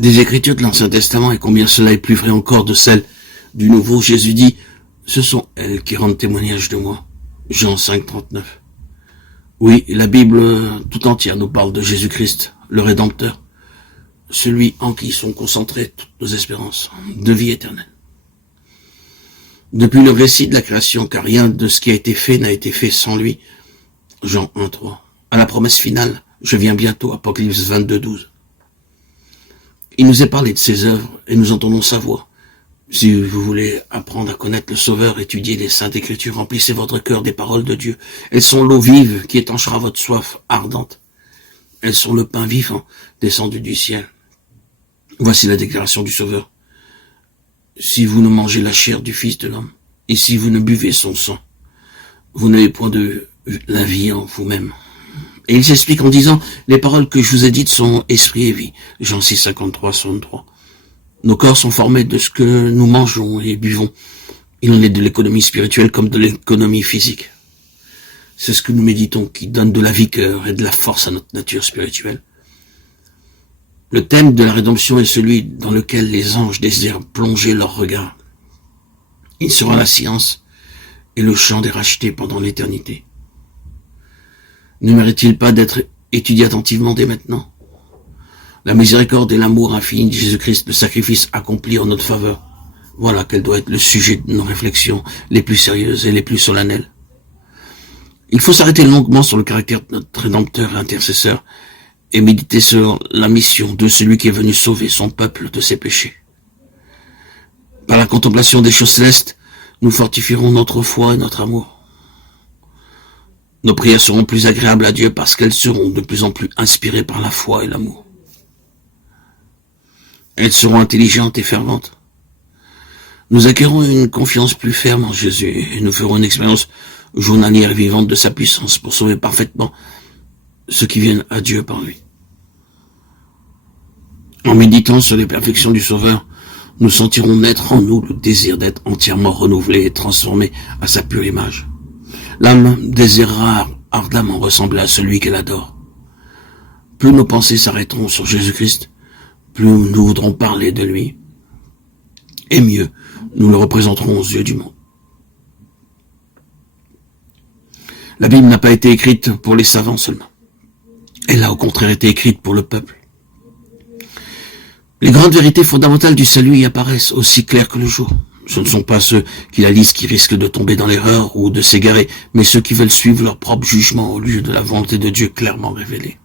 des Écritures de l'Ancien Testament, et combien cela est plus vrai encore de celles du Nouveau. Jésus dit, ce sont elles qui rendent témoignage de moi. Jean 5, 39. Oui, la Bible tout entière nous parle de Jésus-Christ, le Rédempteur, celui en qui sont concentrées toutes nos espérances de vie éternelle. Depuis le récit de la création, car rien de ce qui a été fait n'a été fait sans lui. Jean 1, 3. À la promesse finale, je viens bientôt, Apocalypse 22, 12. Il nous est parlé de ses œuvres et nous entendons sa voix. Si vous voulez apprendre à connaître le Sauveur, étudiez les Saintes Écritures, remplissez votre cœur des paroles de Dieu. Elles sont l'eau vive qui étanchera votre soif ardente. Elles sont le pain vivant descendu du ciel. Voici la déclaration du Sauveur. Si vous ne mangez la chair du Fils de l'homme, et si vous ne buvez son sang, vous n'avez point de la vie en vous-même. Et il s'explique en disant, les paroles que je vous ai dites sont esprit et vie. Jean 6, 53, 63. Nos corps sont formés de ce que nous mangeons et buvons. Il en est de l'économie spirituelle comme de l'économie physique. C'est ce que nous méditons qui donne de la vigueur et de la force à notre nature spirituelle. Le thème de la rédemption est celui dans lequel les anges désirent plonger leur regard. Il sera la science et le chant des rachetés pendant l'éternité. Ne mérite-t-il pas d'être étudié attentivement dès maintenant? La miséricorde et l'amour infini de Jésus-Christ, le sacrifice accompli en notre faveur. Voilà quel doit être le sujet de nos réflexions les plus sérieuses et les plus solennelles. Il faut s'arrêter longuement sur le caractère de notre Rédempteur et intercesseur et méditer sur la mission de celui qui est venu sauver son peuple de ses péchés. Par la contemplation des choses célestes, nous fortifierons notre foi et notre amour. Nos prières seront plus agréables à Dieu parce qu'elles seront de plus en plus inspirées par la foi et l'amour. Elles seront intelligentes et ferventes. Nous acquérons une confiance plus ferme en Jésus et nous ferons une expérience journalière et vivante de sa puissance pour sauver parfaitement ceux qui viennent à Dieu par lui. En méditant sur les perfections du Sauveur, nous sentirons naître en nous le désir d'être entièrement renouvelé et transformé à sa pure image. L'âme désirera ardemment ressembler à celui qu'elle adore. Plus nos pensées s'arrêteront sur Jésus-Christ, plus nous voudrons parler de lui, et mieux nous le représenterons aux yeux du monde. La Bible n'a pas été écrite pour les savants seulement. Elle a au contraire été écrite pour le peuple. Les grandes vérités fondamentales du salut y apparaissent aussi claires que le jour. Ce ne sont pas ceux qui la lisent qui risquent de tomber dans l'erreur ou de s'égarer, mais ceux qui veulent suivre leur propre jugement au lieu de la volonté de Dieu clairement révélée.